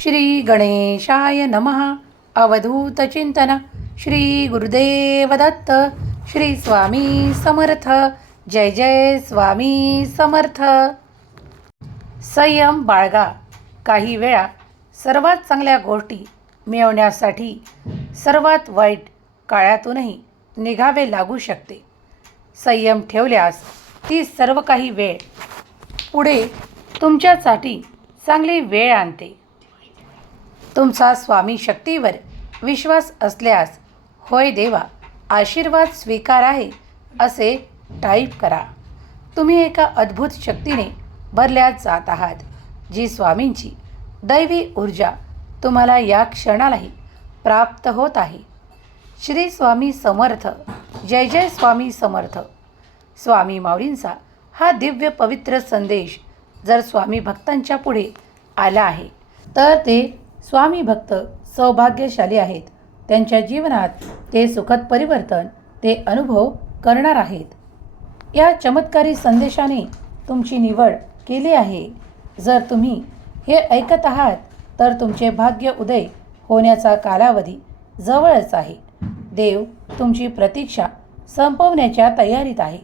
श्री गणेशाय नमः अवधूतचिंतन श्री गुरुदेव दत्त श्री स्वामी समर्थ. जय जय स्वामी समर्थ. संयम बाळगा. काही वेळा सर्वात चांगल्या गोष्टी मिळवण्यासाठी सर्वात वाईट काळातूनही निघावे लागू शकते. संयम ठेवल्यास ती सर्व काही वेळ पुढे तुमच्यासाठी चांगली वेळ आणते. तुमचा स्वामी शक्तीवर विश्वास असल्यास होय देवा आशीर्वाद स्वीकार आहे असे टाईप करा. तुम्ही एका अद्भुत शक्तीने भरल्या जात आहात जी स्वामींची दैवी ऊर्जा तुम्हाला या क्षणालाही प्राप्त होत आहे. श्री स्वामी समर्थ जय जय स्वामी समर्थ. स्वामी माऊलींचा हा दिव्य पवित्र संदेश जर स्वामी भक्तांच्या पुढे आला आहे तर ते स्वामी भक्त सौभाग्यशाली आहेत. त्यांच्या जीवनात ते सुखद परिवर्तन ते अनुभव करणार आहेत. या चमत्कारी संदेशाने तुमची निवड केली आहे. जर तुम्ही हे ऐकत आहात तर तुमचे भाग्य उदय होण्याचा कालावधी जवळच आहे. देव तुमची प्रतीक्षा संपवण्याच्या तयारीत आहे.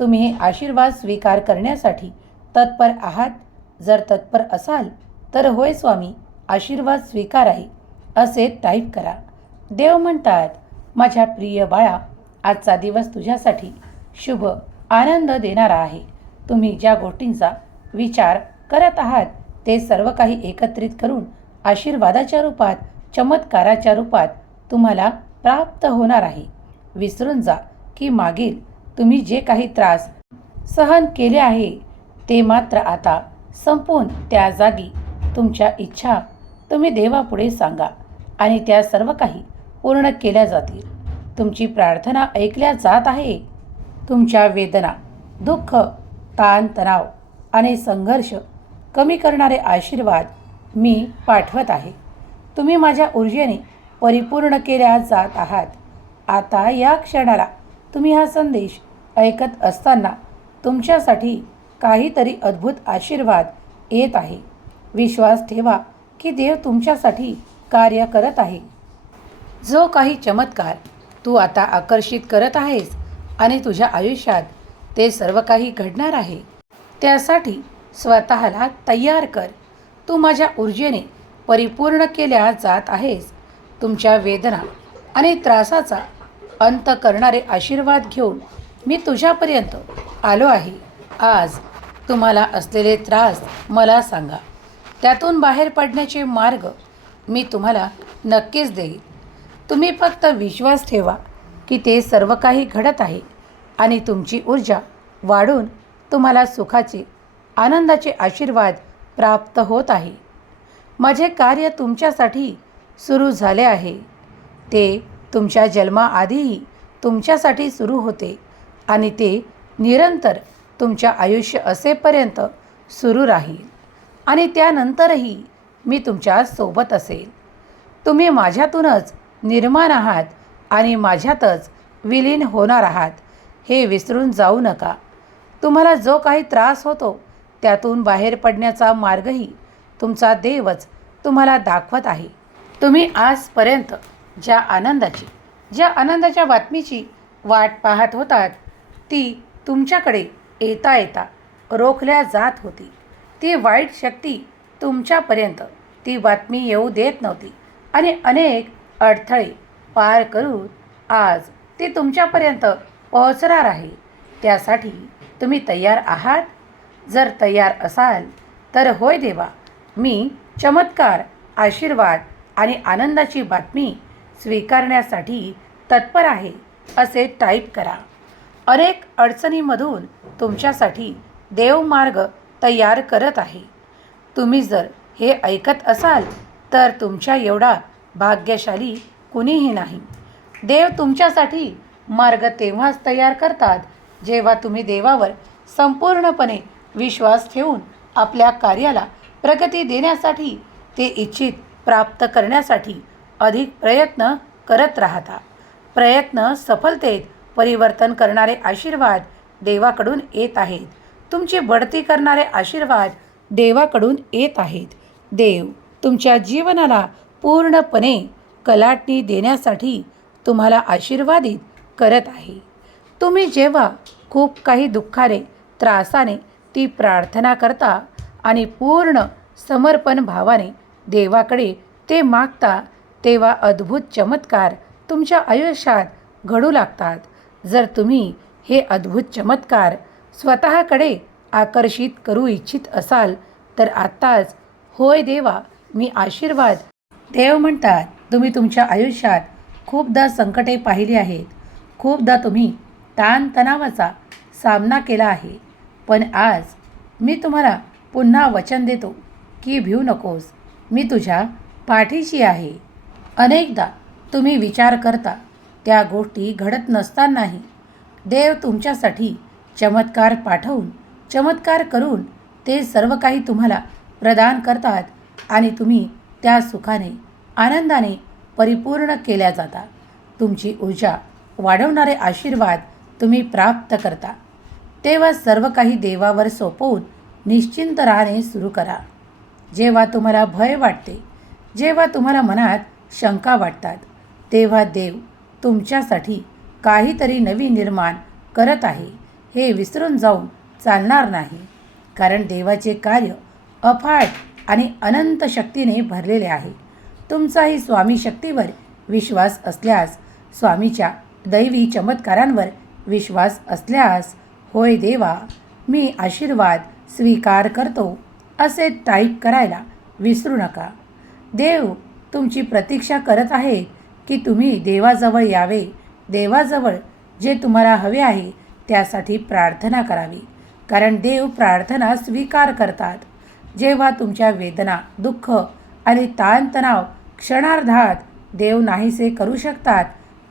तुम्ही हे आशीर्वाद स्वीकार करण्यासाठी तत्पर आहात. जर तत्पर असाल तर होय स्वामी आशीर्वाद स्वीकार आहे असे टाईप करा. देव म्हणतात माझ्या प्रिय बाळा आजचा दिवस तुझ्यासाठी शुभ आनंद देणारा आहे. तुम्ही ज्या गोष्टींचा विचार करत आहात ते सर्व काही एकत्रित करून आशीर्वादाच्या रूपात चमत्काराच्या रूपात तुम्हाला प्राप्त होणार आहे. विसरून जा की मागील तुम्ही जे काही त्रास सहन केले आहे ते मात्र आता संपून त्या जागी तुमच्या इच्छा तुम्ही देवापुढे सांगा आणि त्या सर्व काही पूर्ण केल्या जातील. तुमची प्रार्थना ऐकल्या जात आहे. तुमच्या वेदना दुःख ताण तणाव आणि संघर्ष कमी करणारे आशीर्वाद मी पाठवत आहे. तुम्ही माझ्या ऊर्जेने परिपूर्ण केल्या जात आहात. आता या क्षणाला तुम्ही हा संदेश ऐकत असताना तुमच्यासाठी काहीतरी अद्भुत आशीर्वाद येत आहे. विश्वास ठेवा. की देव तुमच्यासाठी कार्य करत आहे. जो काही चमत्कार तू आता आकर्षित करत आहेस आणि तुझ्या आयुष्यात ते सर्व काही घडणार आहे त्यासाठी स्वतःला तयार कर. तू माझ्या ऊर्जेने परिपूर्ण केल्या जात आहेस. तुमच्या वेदना आणि त्रासाचा अंत करणारे आशीर्वाद घेऊन मी तुझ्यापर्यंत आलो आहे. आज तुम्हाला असलेले त्रास मला सांगा. त्यातून बाहेर पडण्याचे मार्ग मी तुम्हाला नक्कीच देईन तुम्ही फक्त विश्वास ठेवा की ते सर्व काही घडत आहे आणि तुमची ऊर्जा वाढून तुम्हाला सुखाचे आनंदाचे आशीर्वाद प्राप्त होत आहे. माझे कार्य तुमच्यासाठी सुरू झाले आहे. ते तुमच्या जन्माआधीही तुमच्यासाठी सुरू होते आणि ते निरंतर तुमच्या आयुष्य असेपर्यंत सुरू राहील. आणि त्यानंतरही मी तुमच्यासोबत असेल. तुम्ही माझ्यातूनच निर्माण आहात आणि माझ्यातच विलीन होणार आहात हे विसरून जाऊ नका. तुम्हाला जो काही त्रास होतो त्यातून बाहेर पडण्याचा मार्गही तुमचा देवच तुम्हाला दाखवत आहे. तुम्ही आजपर्यंत ज्या आनंदाची ज्या आनंदाच्या बातमीची वाट पाहत होतात ती तुमच्याकडे येता येता रोखल्या जात होती. ती वाईट शक्ती तुमच्यापर्यंत. ती बातमी येऊ देत नव्हती. आणि अनेक अडथळे पार करून आज ती तुमच्यापर्यंत पोहोचणार आहे. त्यासाठी तुम्ही तयार आहात? जर तयार असाल तर होय देवा मी चमत्कार आशीर्वाद आणि आनंदाची बातमी स्वीकारण्यासाठी तत्पर आहे असे टाईप करा. अनेक अडचणीमधून तुमच्यासाठी देवमार्ग तयार करत आहे. तुम्ही जर हे ऐकत असाल तर तुमच्या एवढा भाग्यशाली कुणीही नाही. देव तुमच्यासाठी मार्ग तेव्हाच तयार करतात जेव्हा तुम्ही देवावर संपूर्णपणे विश्वास ठेवून आपल्या कार्याला प्रगती देण्यासाठी ते इच्छित प्राप्त करण्यासाठी अधिक प्रयत्न करत राहता. प्रयत्न सफलतेत परिवर्तन करणारे आशीर्वाद देवाकडून येत आहेत. तुमची बढती करणारे आशीर्वाद देवाकडून येत आहेत. देव तुमच्या जीवनाला पूर्णपणे कलाटणी देण्यासाठी तुम्हाला आशीर्वादित करत आहे. तुम्ही जेव्हा खूप काही दुःखाने त्रासाने ती प्रार्थना करता आणि पूर्ण समर्पण भावाने देवाकडे ते मागता तेव्हा अद्भुत चमत्कार तुमच्या आयुष्यात घडू लागतात. जर तुम्ही हे अद्भुत चमत्कार स्वतःकडे आकर्षित करू इच्छित असाल तर आत्ताच होय देवा मी आशीर्वाद. देव म्हणतात तुम्ही तुमच्या आयुष्यात खूपदा संकटे पाहिली आहेत. खूपदा तुम्ही ताणतणावाचा सामना केला आहे. पण आज मी तुम्हाला पुन्हा वचन देतो की भिऊ नकोस. मी तुझ्या पाठीशी आहे. अनेकदा तुम्ही विचार करता त्या गोष्टी घडत नसतानाही. देव तुमच्यासाठी चमत्कार पाठवून चमत्कार करून ते सर्व काही तुम्हाला प्रदान करतात आणि तुम्ही त्या सुखाने आनंदाने परिपूर्ण केल्या जाता. तुमची ऊर्जा वाढवणारे आशीर्वाद तुम्ही प्राप्त करता. तेव्हा सर्व काही देवावर सोपवून निश्चिंत राहणे सुरू करा. जेव्हा तुम्हाला भय वाटते जेव्हा तुम्हाला मनात शंका वाटतात तेव्हा देव तुमच्यासाठी काहीतरी नवीन निर्माण करत आहे. हे विसरून जाऊन चालणार नाही. कारण देवाचे कार्य अफाट आणि अनंत शक्तीने भरलेले आहे. तुमचाही स्वामी शक्तीवर विश्वास असल्यास स्वामीच्या दैवी चमत्कारांवर विश्वास असल्यास होय देवा मी आशीर्वाद स्वीकार करतो असे टाईप करायला विसरू नका. देव तुमची प्रतीक्षा करत आहे की तुम्ही देवाजवळ यावे. देवाजवळ जे तुम्हाला हवे आहे त्यासाठी प्रार्थना करावी. कारण देव प्रार्थना स्वीकार करतात. जेव्हा तुमच्या वेदना दुःख आणि ताणतणाव क्षणार्धात देव नाहीसे करू शकतात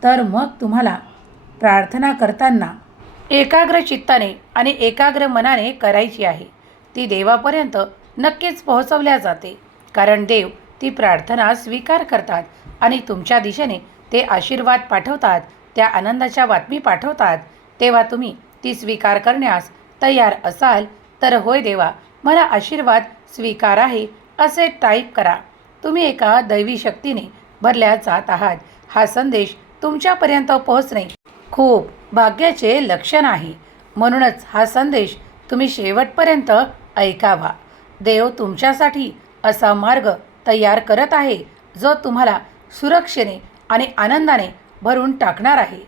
तर मग तुम्हाला प्रार्थना करताना एकाग्र चित्ताने आणि एकाग्र मनाने करायची आहे. ती देवापर्यंत नक्कीच पोहोचवल्या जाते. कारण देव ती प्रार्थना स्वीकार करतात आणि तुमच्या दिशेने ते आशीर्वाद पाठवतात त्या आनंदाच्या बातमी पाठवतात तेव्हा तुम्ही ती स्वीकार करण्यास तयार असाल तर होय देवा मला आशीर्वाद स्वीकार आहे असे टाईप करा. तुम्ही एका दैवी शक्तीने भरल्या जात आहात. हा संदेश तुमच्यापर्यंत पोहोचणे खूप भाग्याचे लक्षण आहे. म्हणूनच हा संदेश तुम्ही शेवटपर्यंत ऐकावा. देव तुमच्यासाठी असा मार्ग तयार करत आहे जो तुम्हाला सुरक्षेने आणि आनंदाने भरून टाकणार आहे.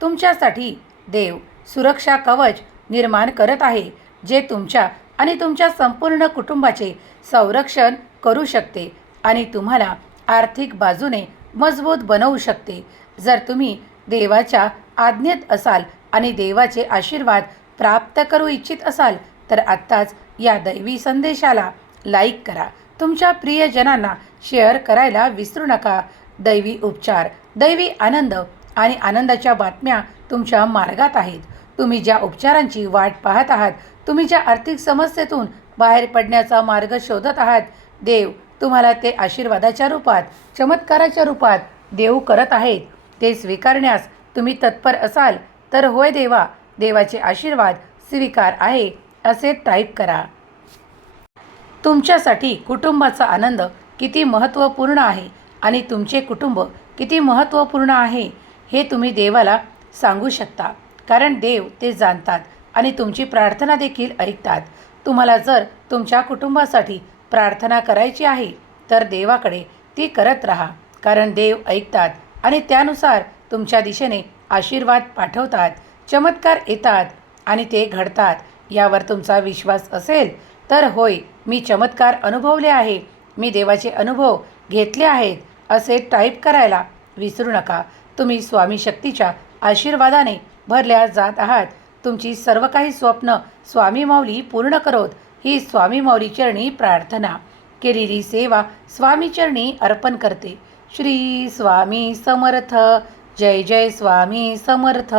तुमच्यासाठी देव सुरक्षा कवच निर्माण करत आहे जे तुमच्या आणि तुमच्या संपूर्ण कुटुंबाचे संरक्षण करू शकते आणि तुम्हाला आर्थिक बाजूने मजबूत बनवू शकते. जर तुम्ही देवाच्या आज्ञेत असाल आणि देवाचे आशीर्वाद प्राप्त करू इच्छित असाल तर आत्ताच या दैवी संदेशाला लाईक करा. तुमच्या प्रियजनांना शेअर करायला विसरू नका. दैवी उपचार दैवी आनंद आणि आनंदाच्या बातम्या तुमच्या मार्गात आहेत. तुम्ही ज्या उपचारांची वाट पाहत आहात तुम्ही ज्या आर्थिक समस्येतून बाहेर पडण्याचा मार्ग शोधत आहात देव तुम्हाला ते आशीर्वादाच्या रूपात चमत्काराच्या रूपात देव करत आहेत. ते स्वीकारण्यास तुम्ही तत्पर असाल तर होय देवा देवाचे आशीर्वाद स्वीकार आहे असे टाईप करा. तुमच्यासाठी कुटुंबाचा आनंद किती महत्त्वपूर्ण आहे आणि तुमचे कुटुंब किती महत्त्वपूर्ण आहे? हे तुम्ही देवाला सांगू शकता. कारण देव ते जाणतात आणि तुमची प्रार्थना देखील ऐकतात. तुम्हाला जर तुमच्या कुटुंबासाठी प्रार्थना करायची आहे तर देवाकडे ती करत राहा. कारण देव ऐकतात आणि त्यानुसार तुमच्या दिशेने आशीर्वाद पाठवतात चमत्कार येतात आणि ते घडतात. यावर तुमचा विश्वास असेल तर होय मी चमत्कार अनुभवले आहे. मी देवाचे अनुभव घेतले आहेत असे टाईप करायला विसरू नका. तुम्ही स्वामी शक्तीच्या आशीर्वादाने भरल्या जात आहात. तुमची सर्व काही स्वप्न स्वामी माऊली पूर्ण करोत. ही स्वामी माऊली चरणी प्रार्थना. केलेली सेवा स्वामी चरणी अर्पण करते. श्री स्वामी समर्थ. जय जय स्वामी समर्थ.